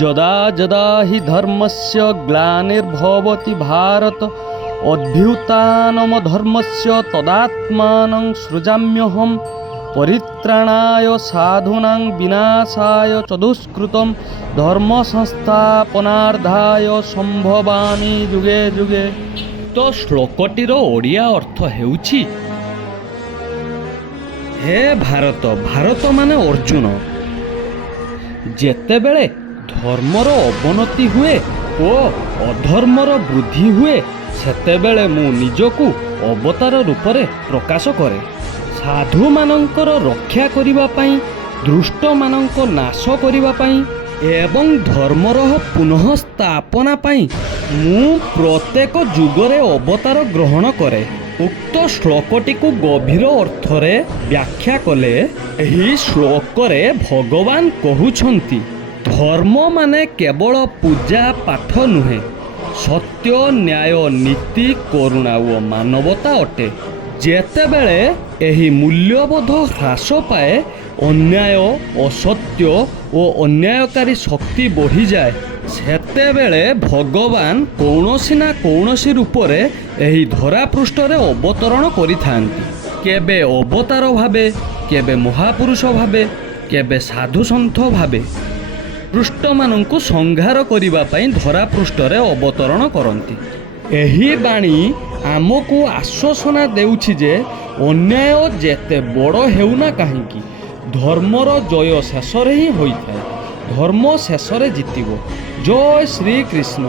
যদা যদা হি ধর্মস্য গ্লানির্ভবতি ভারত অভ্যুত্থানমধর্মস্য তদাত্মানং সৃজাম্যহম পরিত্রাণায় সাধূনাং বিনাশায় চ দুষ্কৃতম ধর্ম সংস্থাপনার্থায় সম্ভবামি ଯୁଗେ ଯୁଗେ। ତ ଶ୍ଳୋକଟିର ଓଡ଼ିଆ ଅର୍ଥ ହେଉଛି, ହେ ଭାରତ, ଭାରତ ମାନେ ଅର୍ଜୁନ, ଯେତେବେଳେ ଧର୍ମର ଅବନତି ହୁଏ ଓ ଅଧର୍ମର ବୃଦ୍ଧି ହୁଏ ସେତେବେଳେ ମୁଁ ନିଜକୁ ଅବତାର ରୂପରେ ପ୍ରକାଶ କରେ। ସାଧୁମାନଙ୍କର ରକ୍ଷା କରିବା ପାଇଁ, ଦୁଷ୍ଟମାନଙ୍କ ନାଶ କରିବା ପାଇଁ ଏବଂ ଧର୍ମର ପୁନଃ ସ୍ଥାପନା ପାଇଁ ମୁଁ ପ୍ରତ୍ୟେକ ଯୁଗରେ ଅବତାର ଗ୍ରହଣ କରେ। ଉକ୍ତ ଶ୍ଳୋକଟିକୁ ଗଭୀର ଅର୍ଥରେ ବ୍ୟାଖ୍ୟା କଲେ ଏହି ଶ୍ଳୋକରେ ଭଗବାନ କହୁଛନ୍ତି, ଧର୍ମ ମାନେ କେବଳ ପୂଜା ପାଠ ନୁହେଁ, ସତ୍ୟ, ନ୍ୟାୟ, ନୀତି, କରୁଣା ଓ ମାନବତା ଅଟେ। ଯେତେବେଳେ ଏହି ମୂଲ୍ୟବୋଧ ହ୍ରାସ ପାଏ, ଅନ୍ୟାୟ, ଅସତ୍ୟ ଓ ଅନ୍ୟାୟକାରୀ ଶକ୍ତି ବଢ଼ିଯାଏ, ସେତେବେଳେ ଭଗବାନ କୌଣସି ନା କୌଣସି ରୂପରେ ଏହି ଧରାପୃଷ୍ଠରେ ଅବତରଣ କରିଥାନ୍ତି। କେବେ ଅବତାର ଭାବେ, କେବେ ମହାପୁରୁଷ ଭାବେ, କେବେ ସାଧୁସନ୍ଥ ଭାବେ ଦୁଷ୍ଟମାନଙ୍କୁ ସଂହାର କରିବା ପାଇଁ ଧରାପୃଷ୍ଠରେ ଅବତରଣ କରନ୍ତି। ଏହି ବାଣୀ ଆମକୁ ଆଶ୍ୱାସନା ଦେଉଛି ଯେ ଅନ୍ୟାୟ ଯେତେ ବଡ଼ ହେଉନା କାହିଁକି, ଧର୍ମର ଜୟ ଶେଷରେ ହିଁ ହୋଇଥାଏ। ଧର୍ମ ଶେଷରେ ଜିତିବ। ଜୟ ଶ୍ରୀକୃଷ୍ଣ।